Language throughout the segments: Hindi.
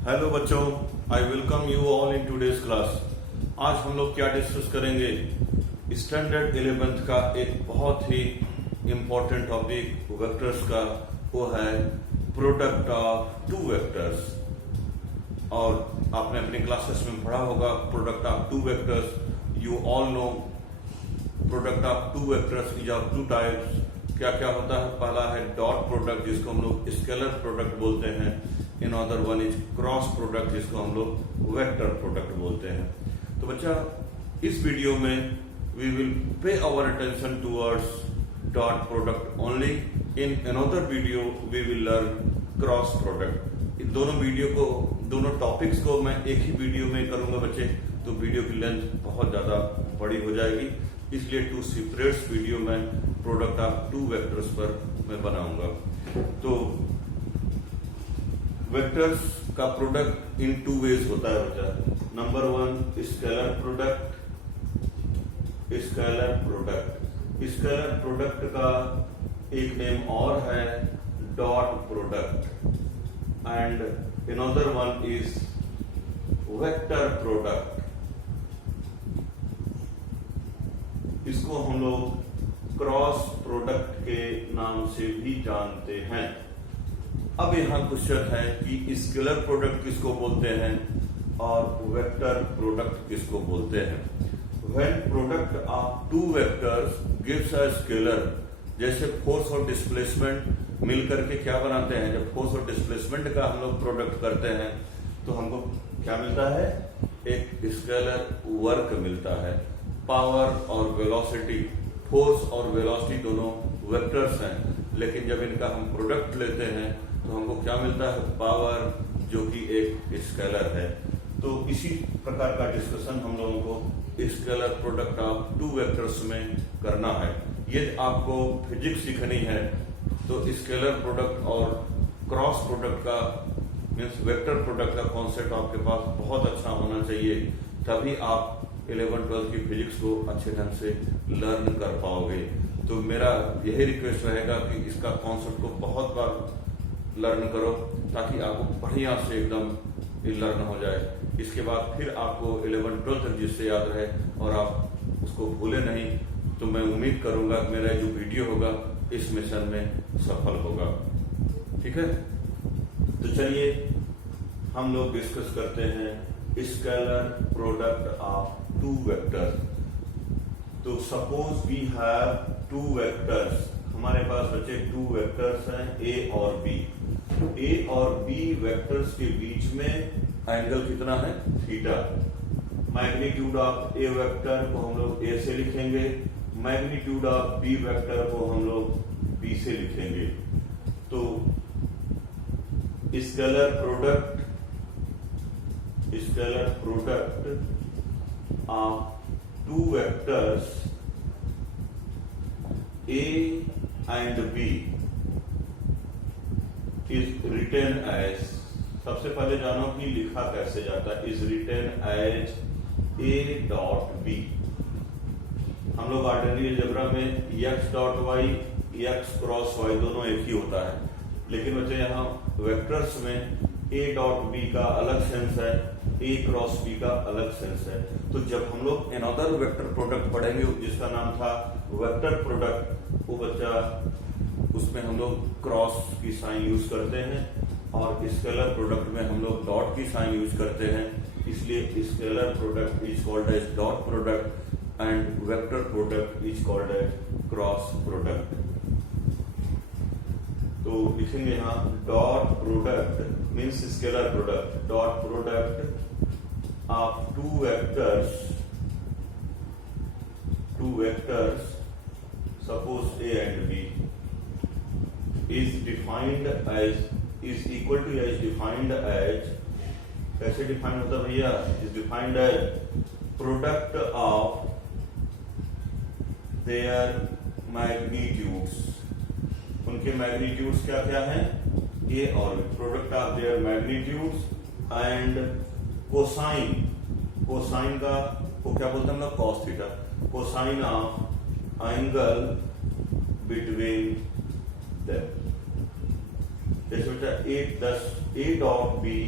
हेलो बच्चों, I welcome you all in today's class. आज हम लोग क्या डिस्कस करेंगे? स्टैंडर्ड 11th का एक बहुत ही इम्पोर्टेंट टॉपिक वेक्टर्स का, वो है प्रोडक्ट ऑफ टू वेक्टर्स। और आपने अपनी क्लासेस में पढ़ा होगा product of two vectors. You all no product of two vectors is of two types. क्या क्या होता है? पहला है डॉट प्रोडक्ट, जिसको हम लोग स्केलर प्रोडक्ट बोलते हैं। In other one is cross product, जिसको हम लोग वेक्टर प्रोडक्ट बोलते हैं। तो बच्चा, इस वीडियो में we will pay our attention towards dot product only. In another video we will learn cross product. इन दोनों टॉपिक्स को मैं एक ही वीडियो में करूंगा बच्चे, तो वीडियो की लेंथ बहुत ज्यादा बड़ी हो जाएगी, इसलिए टू सेपरेट वीडियो में प्रोडक्ट ऑफ टू वेक्टर्स पर मैं बनाऊंगा। तो वेक्टर्स का प्रोडक्ट इन टू वेज होता है बच्चा। Number one, scalar product. Scalar product का एक नेम और है dot product, and another one is vector product. इसको हम लोग क्रॉस प्रोडक्ट के नाम से भी जानते हैं। अब यहाँ क्वेश्चन है कि स्केलर प्रोडक्ट किसको बोलते हैं और वेक्टर प्रोडक्ट किसको बोलते हैं। When product of two vectors gives a scalar, जैसे फोर्स और डिस्प्लेसमेंट मिलकर के क्या बनाते हैं? जब फोर्स और डिस्प्लेसमेंट का हम लोग प्रोडक्ट करते हैं तो हमको क्या मिलता है? एक स्केलर वर्क मिलता है। पावर और वेलोसिटी, फोर्स और वेलोसिटी दोनों वेक्टर्स हैं, लेकिन जब इनका हम प्रोडक्ट लेते हैं तो हमको क्या मिलता है? पावर, जो कि एक स्केलर है। तो इसी प्रकार का डिस्कशन हम लोगों को scalar product of two vectors में करना है। ये आपको फिजिक्स सीखनी है तो स्केलर प्रोडक्ट और क्रॉस प्रोडक्ट का मीन्स वेक्टर प्रोडक्ट का कॉन्सेप्ट आपके पास बहुत अच्छा होना चाहिए, तभी आप 11-12 की फिजिक्स को अच्छे ढंग से लर्न कर पाओगे। तो मेरा यही रिक्वेस्ट रहेगा कि इसका कॉन्सेप्ट को बहुत बार लर्न करो, ताकि आपको बढ़िया से एकदम लर्न हो जाए। इसके बाद फिर आपको 11-12 तक जिससे याद रहे और आप उसको भूले नहीं, तो मैं उम्मीद करूंगा कि मेरा जो वीडियो होगा इस मिशन में सफल होगा। ठीक है, तो चलिए हम लोग डिस्कस करते हैं scalar product of two vectors. तो suppose we have two vectors. हमारे पास बच्चे टू वेक्टर्स हैं, ए और बी। ए और बी वेक्टर्स के बीच में एंगल कितना है? Theta. Magnitude of A vector को हम लोग ए से लिखेंगे, मैग्नीट्यूड ऑफ बी वेक्टर को हम लोग बी से लिखेंगे। तो scalar product of two vectors A and B is written as, सबसे पहले जानो कि लिखा कैसे जाता है। is written as A dot B। हम लोग ऑर्डिनरी अलजेब्रा में x dot y, x cross y दोनों एक ही होता है, लेकिन बच्चे यहाँ वेक्टर्स में A डॉट B का अलग सेंस है, A क्रॉस B का अलग सेंस है। तो जब हम लोग अनदर वेक्टर प्रोडक्ट पढ़ेंगे जिसका नाम था वेक्टर प्रोडक्ट, वो बच्चा उसमें हम लोग क्रॉस की साइन यूज करते हैं और स्केलर प्रोडक्ट में हम लोग डॉट की साइन यूज करते हैं। इसलिए scalar product is called as dot product and vector product is called as cross product. तो लिखेंगे यहाँ dot product means scalar product, dot product of two vectors suppose A and B is defined as कैसे डिफाइंड होता है भैया? is defined as product of their magnitudes। उनके मैग्नीट्यूड्स क्या क्या हैं? A और B। Product of their magnitudes and cosine का को क्या बोलते हैं हम लोग? Cos theta. Cosine of angle between them. जैसे बेटा ए डॉट बी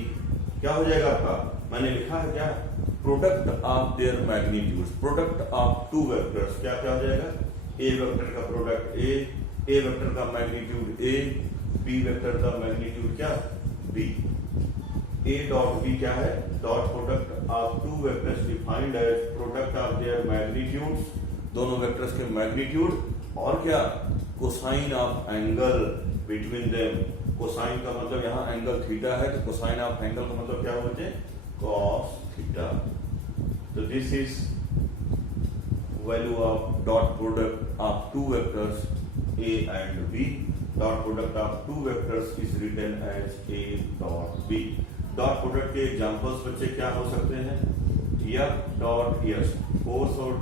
क्या हो जाएगा आपका, मैंने लिखा है क्या, product of their magnitude, product of two vectors, क्या क्या हो जाएगा, ए वेक्टर का प्रोडक्ट ए वेक्टर का मैग्नीट्यूड ए, बी वेक्टर का मैग्नीट्यूड क्या, बी। ए डॉट बी क्या है, dot product of two vectors defined as product of their magnitudes, दोनों वेक्टर्स के मैग्नीट्यूड, और क्या, cosine of angle between them. Cosine का मतलब यहाँ एंगल थीटा है, तो कोसाइन ऑफ एंगल का मतलब क्या होते हैं, कॉस थीटा। तो this is value of dot product of two vectors A and B. Dot product of two vectors is written as A dot B. Dot product के एग्जांपल्स बच्चे क्या हो सकते हैं, एफ डॉट एस, फोर्स और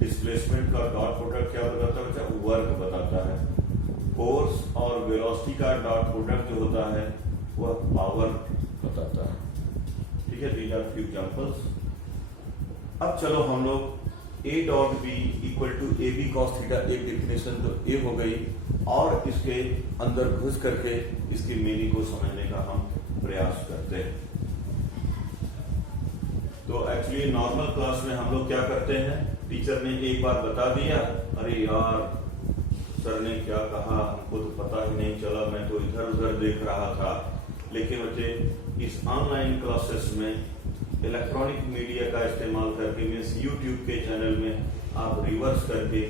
डिस्प्लेसमेंट का डॉट प्रोडक्ट क्या बताता है बच्चा, वर्क बताता है। फोर्स और वेलोसिटी का डॉट प्रोडक्ट जो होता है वह पावर बताता है। ठीक है, दीज आर फ्यू एग्जांपल्स। अब चलो हम लोग A dot B equal to A B cos theta, एक डेफिनेशन तो ए हो गई, और इसके अंदर घुस करके इसकी मीनिंग को समझने का हम प्रयास करते हैं। तो एक्चुअली नॉर्मल क्लास में हम लोग क्या करते हैं, टीचर ने एक बार बता दिया, अरे यार सर ने क्या कहा हमको तो पता ही नहीं चला, मैं तो इधर उधर देख रहा था। लेकिन बच्चे इस ऑनलाइन क्लासेस में इलेक्ट्रॉनिक मीडिया का इस्तेमाल करके, मीन्स यूट्यूब के चैनल में आप रिवर्स करके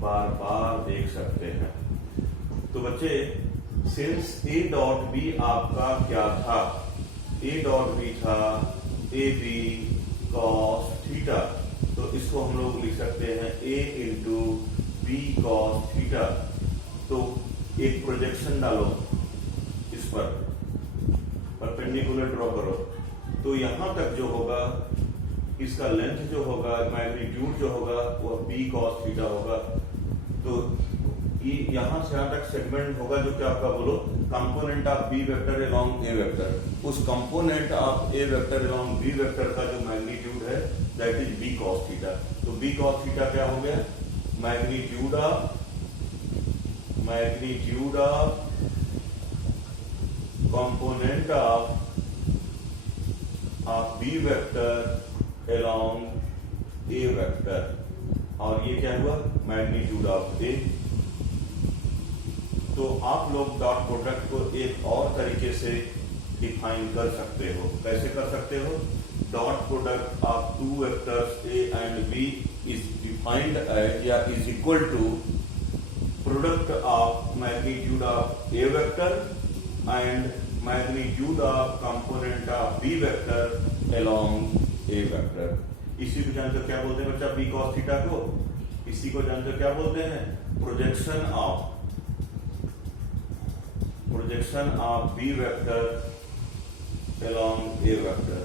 बार बार देख सकते हैं। तो बच्चे सिंस ए डॉट बी आपका क्या था, ए डॉट बी था ए बी कॉस थीटा, तो इसको हम लोग लिख सकते हैं ए इंटू बी कॉस थीटा। तो एक प्रोजेक्शन डालो इस पर, परपेंडिकुलर ड्रॉ करो, तो यहां तक जो होगा इसका लेंथ जो होगा, मैग्नीट्यूड जो होगा वह बी कॉस थीटा होगा। तो यहां से यहां तक सेगमेंट होगा जो क्या आपका बोलो, component of B vector along A vector. उस component of A vector along B vector का जो मैग्नीट्यूड है that is b cos theta. तो बी कॉस थीटा क्या हो गया, magnitude of component of B vector along A vector, और ये क्या हुआ, मैग्नीट्यूड ऑफ ए। तो आप लोग डॉट प्रोडक्ट को एक और तरीके से डिफाइन कर सकते हो। कैसे कर सकते हो, dot product of two vectors A and B is defined as या is equal to product of magnitude of a vector and magnitude of component of b vector along a vector। इसी को जानते हो क्या बोलते हैं बच्चा, b cos थीटा को, इसी को जानते हो क्या बोलते हैं, projection of b vector along a vector,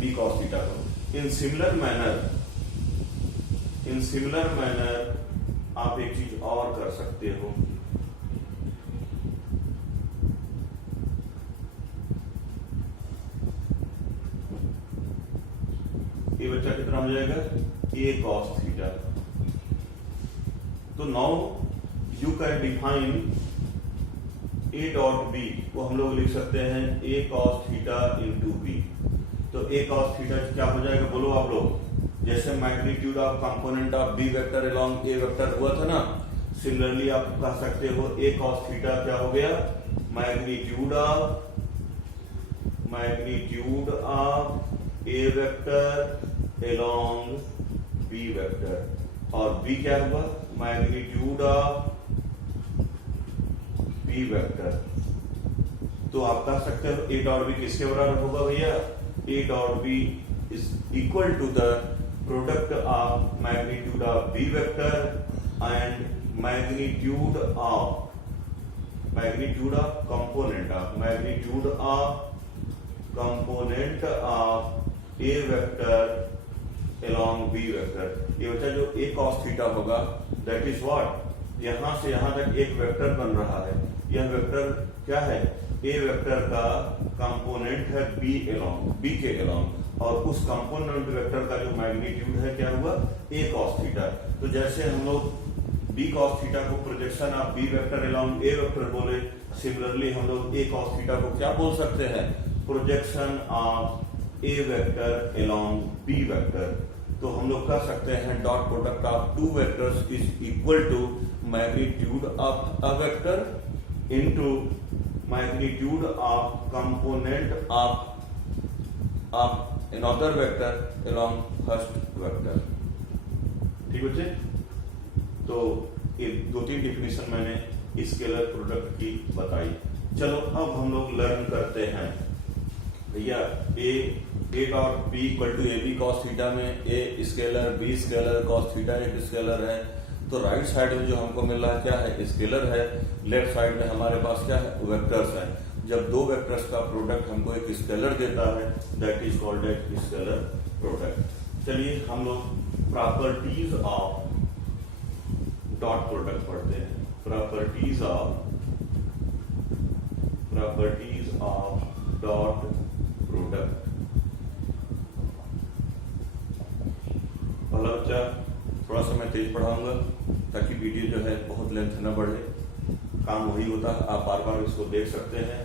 b cos theta को। इन सिमिलर मैनर आप एक चीज और कर सकते हो, ये बच्चा कितना हो जाएगा, ए कॉस थीटा। तो now you can define A dot B को हम लोग लिख सकते हैं A cos theta into B. तो ए कॉस थीटा क्या हो जाएगा बोलो आप लोग, जैसे magnitude of component of B vector along A vector हुआ था ना, सिमिलरली आप कह सकते हो ए कॉस थीटा क्या हो गया, magnitude of A vector along B vector, और बी क्या हुआ, मैग्नीट्यूड ऑफ बी वेक्टर। तो आप कह सकते हो ए डॉट बी किसके बराबर होगा भैया, ए dot B is equal to the product of magnitude of b vector and magnitude of component of a vector along b vector। ये बच्चा जो a cos थीटा होगा that is what, यहां से यहां तक एक वेक्टर बन रहा है, यह वेक्टर क्या है, a वेक्टर का कंपोनेंट है b के along, और उस कंपोनेंट वेक्टर का जो मैग्नीट्यूड है क्या हुआ, a cos थीटा। तो जैसे हम लोग b cos थीटा को projection of b vector along a vector बोले, सिमिलरली हम लोग a cos थीटा को क्या बोल सकते हैं, projection of A vector along B vector, तो हम लोग कह सकते हैं dot product of two vectors is equal to magnitude of a vector into magnitude of component of another vector along first vector। ठीक बच्चे, तो ये 2-3 डिफिनेशन मैंने स्केलर प्रोडक्ट की बताई। चलो अब हम लोग लर्न करते हैं भैया ए dot B equal to A B cos theta में a scalar b scalar cos theta एक स्केलर है, तो राइट साइड में जो हमको मिल रहा है क्या है, स्केलर है, लेफ्ट साइड में हमारे पास क्या है, वेक्टर्स है। जब दो वेक्टर्स का प्रोडक्ट हमको एक स्केलर देता है that is called eight scalar product. चलिए हम लोग प्रॉपर्टीज ऑफ डॉट प्रोडक्ट पढ़ते हैं। Properties of dot product. पहला बच्चा थोड़ा सा मैं तेज पढ़ाऊंगा ताकि वीडियो जो है बहुत लेंथ न बढ़े, काम वही होता है, आप बार बार इसको देख सकते हैं।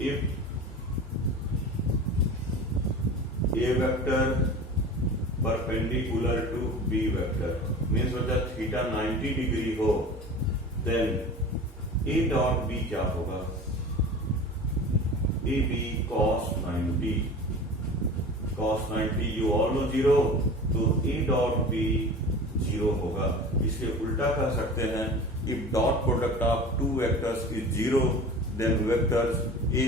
If A vector perpendicular to B vector means मतलब थीटा 90 डिग्री हो, देन ए डॉट बी क्या होगा, A B cos 90, cos 90 you all know 0, तो ए डॉट बी 0 होगा। इसके उल्टा कह सकते हैं if dot product of two vectors is 0 then vectors a,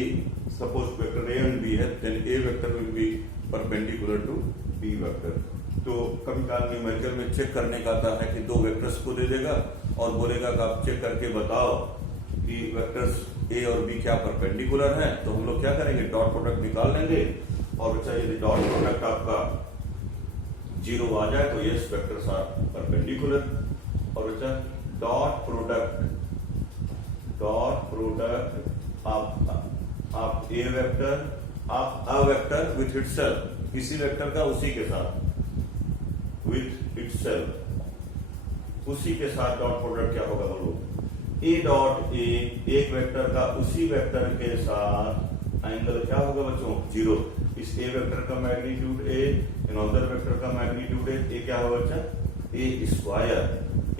suppose vector a and b है, then a vector will be perpendicular to b vector। तो कभी कभार न्यूमेरिकल में चेक करने का आता है कि दो वेक्टर्स को दे देगा और बोलेगा कि आप चेक करके बताओ कि वेक्टर्स a और b क्या परपेंडिकुलर हैं, तो हम लोग क्या करेंगे डॉट प्रोडक्ट निकाल लेंगे। और बच्चा यदि डॉट प्रोडक्ट आपका 0 आ जाए तो यस वेक्टर्स आर परपेंडिकुलर। और बच्चा dot product of A vector of a vector with itself, किसी वेक्टर का उसी के साथ, विथ इटसेल्फ उसी के साथ डॉट प्रोडक्ट क्या होगा बोलो, ए डॉट ए एक वेक्टर का उसी वेक्टर के साथ एंगल क्या होगा बच्चों 0। इस ए वेक्टर का मैग्नीट्यूड ए, अनदर वेक्टर का मैग्नीट्यूड ए क्या होगा बच्चा a square,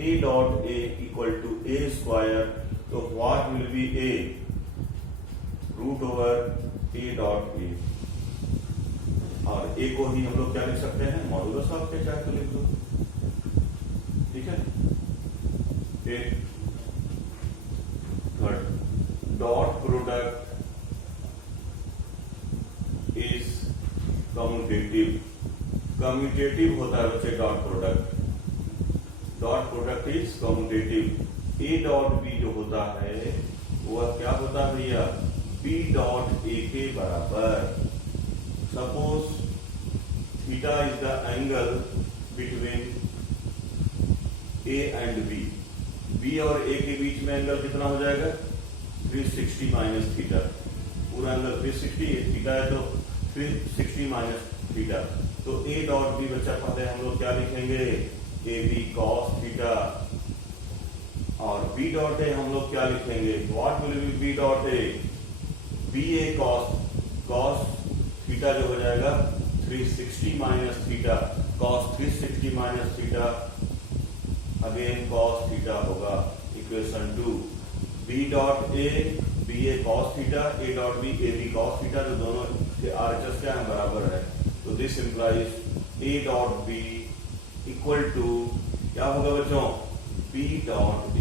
a dot a equal to a square, तो what will be a root over a dot a, और ए को ही हम लोग क्या लिख सकते हैं मॉडुलस ऑफ के, चाहे तो लिख दो, ठीक है। Third dot product is commutative, commutative होता है बच्चे dot product, dot product is commutative. A dot B जो होता है वह क्या होता है भैया बी डॉट ए के बराबर। Suppose theta is the angle between A and B, B और ए के बीच में एंगल कितना हो जाएगा 360 माइनस थीटा, पूरा एंगल 360 थीटा है तो 360 माइनस थीटा, तो ए डॉट बी बच्चा पहले हम लोग क्या लिखेंगे ए बी कॉस थीटा, और बी डॉट ए हम लोग क्या लिखेंगे what will be b dot a b a cos theta जो हो जाएगा 360 minus theta, cos 360 minus theta again cos theta होगा। Equation 2 b dot a b a cos theta, a dot b a B cos theta, जो दोनों के आरएचएस क्या है बराबर है, तो this implies a dot B equal to क्या होगा बच्चों बी डॉट ए।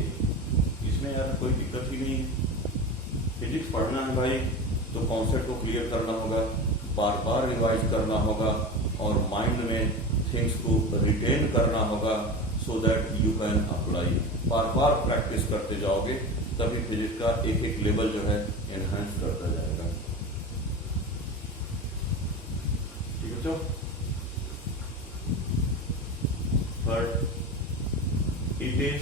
इसमें यार कोई दिक्कत ही नहीं है, फिजिक्स पढ़ना है भाई तो कॉन्सेप्ट को क्लियर करना होगा, बार बार रिवाइज करना होगा और माइंड में थिंग्स को रिटेन करना होगा so that you can apply. Bar bar practice करते जाओगे तभी फिजिक्स का एक एक लेवल जो है एनहांस करता जाएगा। ठीक है बच्चों। Third it is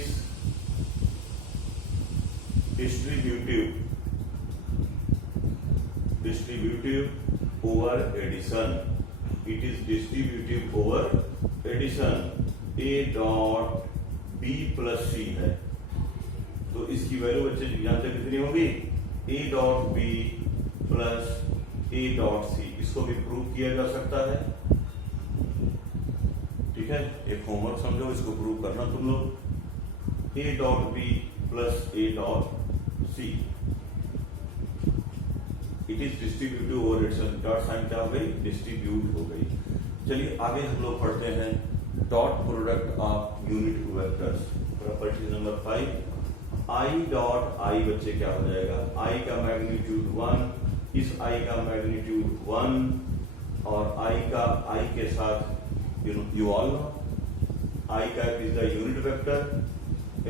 distributive over addition, it is distributive over addition। a dot b plus c है तो इसकी वैल्यू बच्चे जानते कितनी होगी a dot b plus A dot C, इसको भी प्रूव किया जा सकता है। ठीक है, एक होमवर्क समझो, इसको प्रूव करना तुम लोग। A dot B plus A dot C, it is distributive over itself. Dot sign क्या हो गई, डिस्ट्रीब्यूट हो गई। चलिए आगे हम लोग पढ़ते हैं dot product of unit vectors. Property number 5, I dot I बच्चे क्या हो जाएगा, आई का मैग्नीट्यूड 1, इस आई का मैग्नीट्यूड 1 और आई का आई के साथ you all no I cap is the unit vector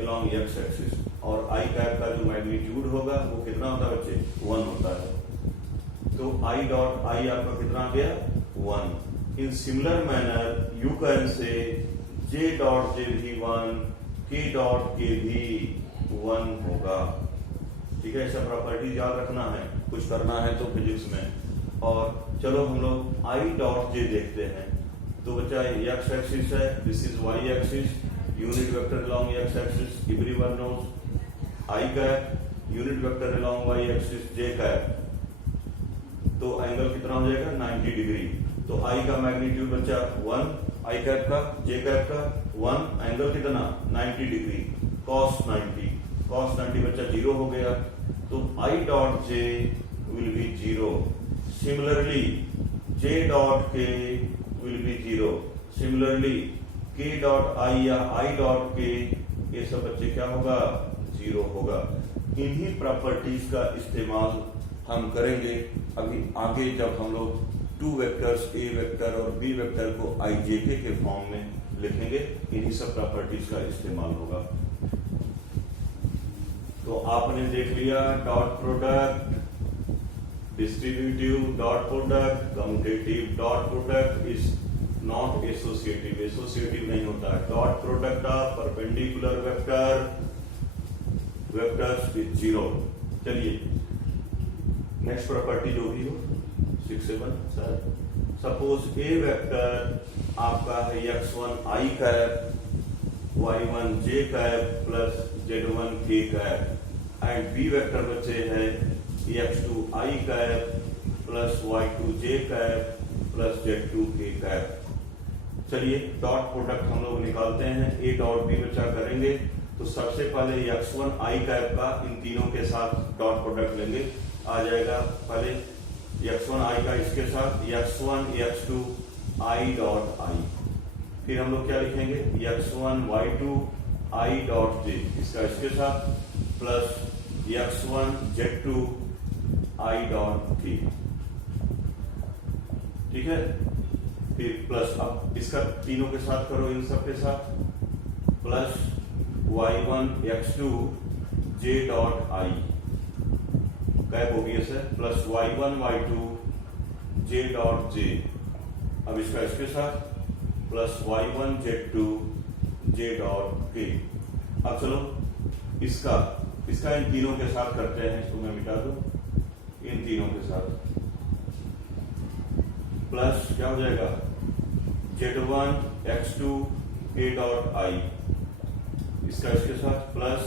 along X axis, और आई कैप का जो मैग्नीट्यूड होगा वो कितना होता है बच्चे, 1 होता है। तो आई डॉट आई आपका कितना आ गया, 1। In similar manner you can say J dot जे भी 1, के डॉट के भी 1 होगा। ठीक है, ऐसा प्रॉपर्टी याद रखना है, कुछ करना है तो फिजिक्स में। और चलो हम लोग आई डॉट जे देखते हैं। तो बच्चा एक्स एक्सिस है, this is Y axis, unit vector along X axis, everyone knows. I cap unit vector along Y axis, J cap, तो एंगल कितना हो जाएगा, 90 डिग्री। तो आई का मैग्नीट्यूड बच्चा 1, आई कैप का, जे कैप का 1, एंगल कितना 90 डिग्री, cos 90 बच्चा 0 हो गया। तो I dot J will be 0। Similarly J dot के विल बी 0। सिमिलरली के डॉट आई या आई डॉट के, ये सब बच्चे क्या होगा, 0 होगा। इन्हीं प्रॉपर्टीज का इस्तेमाल हम करेंगे अभी आगे, जब हम लोग 2 वेक्टर्स ए वेक्टर और बी वेक्टर को आई जे के फॉर्म में लिखेंगे, इन्हीं सब प्रॉपर्टीज का इस्तेमाल होगा। तो आपने देख लिया dot product, distributive dot product, commutative dot product is not associative, associative नहीं होता। Dot product of perpendicular vectors is 0। चलिए नेक्स्ट प्रॉपर्टी जो भी हो 6 7 सर, सपोज ए वेक्टर आपका है x1 आई कैप, y1 जे कैप प्लस z1 के कैप, एंड बी वेक्टर बच्चे है x2 आई कैप प्लस y2 जे कैप प्लस z2 के कैप। चलिए डॉट प्रोडक्ट हम लोग निकालते हैं, ए डॉट बी बच्चा करेंगे। तो सबसे पहले x1 आई कैप का इन तीनों के साथ डॉट प्रोडक्ट लेंगे, आ जाएगा पहले x1 आई का इसके साथ x1 x2 I dot I, फिर हम लोग क्या लिखेंगे x1 y2 I dot J, इसका इसके साथ plus x1 z2 I dot के। ठीक है, फिर प्लस अब इसका तीनों के साथ करो, इन सब के साथ plus y1 x2 j dot i cap obvious है, plus y1 y2 j dot j, अब इसका इसके साथ plus y1 z2 J dot के। अब चलो इसका इन तीनों के साथ करते हैं, इसको मैं मिटा दूं, इन तीनों के साथ प्लस क्या हो जाएगा z1 x2 के डॉट आई, इसका इसके साथ प्लस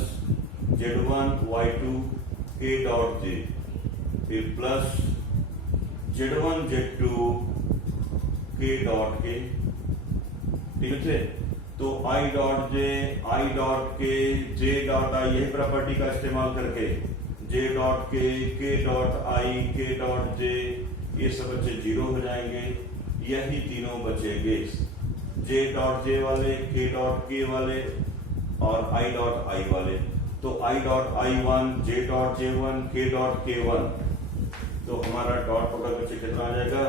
z1 y2 के डॉट जे, फिर प्लस z1 z2 के डॉट के। ठीक है, तो I dot J, I dot के, जे डॉट आई, यही प्रॉपर्टी का इस्तेमाल करके जे डॉट के डॉट आई, के डॉट जे, ये सब बच्चे 0 हो जाएंगे। यही तीनों बचेंगे, जे डॉट जे वाले, के डॉट के वाले और आई डॉट आई वाले। तो I dot I 1, J dot जे 1, के डॉट के 1, तो हमारा डॉट प्रोडक्ट बच्चे कितना आ जाएगा,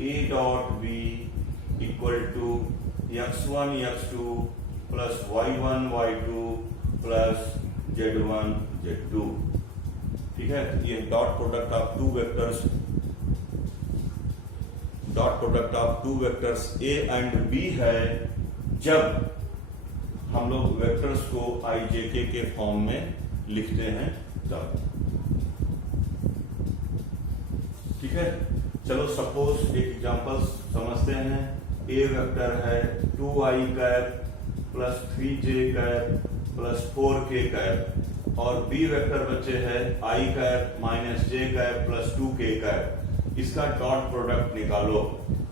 A dot B equal to x1 x2 plus y1 y2 plus z1 z2। ठीक है, ये dot product of 2 vectors, dot product of 2 vectors a and b है जब हम लोग वेक्टर्स को आई जे के फॉर्म में लिखते हैं तब। ठीक है, चलो सपोज एक एग्जांपल समझते हैं। ए वेक्टर है 2i cap plus 3j cap plus 4k cap, और बी वेक्टर बच्चे है i cap minus j cap plus 2k cap. इसका डॉट प्रोडक्ट निकालो।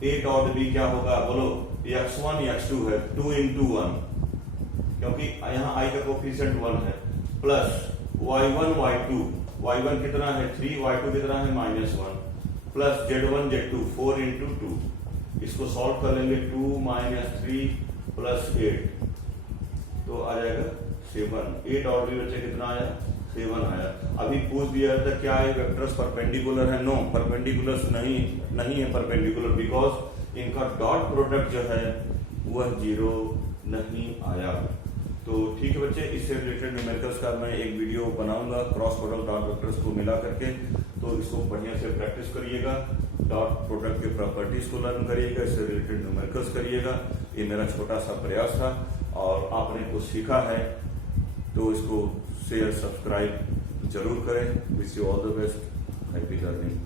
ए डॉट बी क्या होगा बोलो, x1 x2 है, 2 into 1, क्योंकि यहाँ i का कोफिशिएंट 1 है, प्लस y1 y2, y1 कितना है 3, y2 कितना है -1, प्लस z1 z2 4 into 2। इसको सॉल्व कर लेंगे, 2 - 3 + 8 तो आ जाएगा 7। 8 और भी बच्चे कितना आया, 7 आया। अभी पूछ दिया था क्या ये वेक्टर्स परपेंडिकुलर है? नो, परपेंडिकुलर नहीं है परपेंडिकुलर, बिकॉज इनका डॉट प्रोडक्ट जो है वह 0 नहीं आया। तो ठीक है बच्चे, इससे रिलेटेड न्यूमेरिकल्स का मैं एक वीडियो बनाऊंगा क्रॉस प्रोडक्ट डॉट वेक्टर्स को मिला करके, तो इसको बढ़िया से प्रैक्टिस करिएगा, डॉट प्रोडक्ट के प्रॉपर्टीज को लर्न करिएगा, इससे रिलेटेड न्यूमेरिकल्स करिएगा। ये मेरा छोटा सा प्रयास था और आपने कुछ सीखा है तो इसको शेयर सब्सक्राइब जरूर करें। Wish you all the best, happy learning.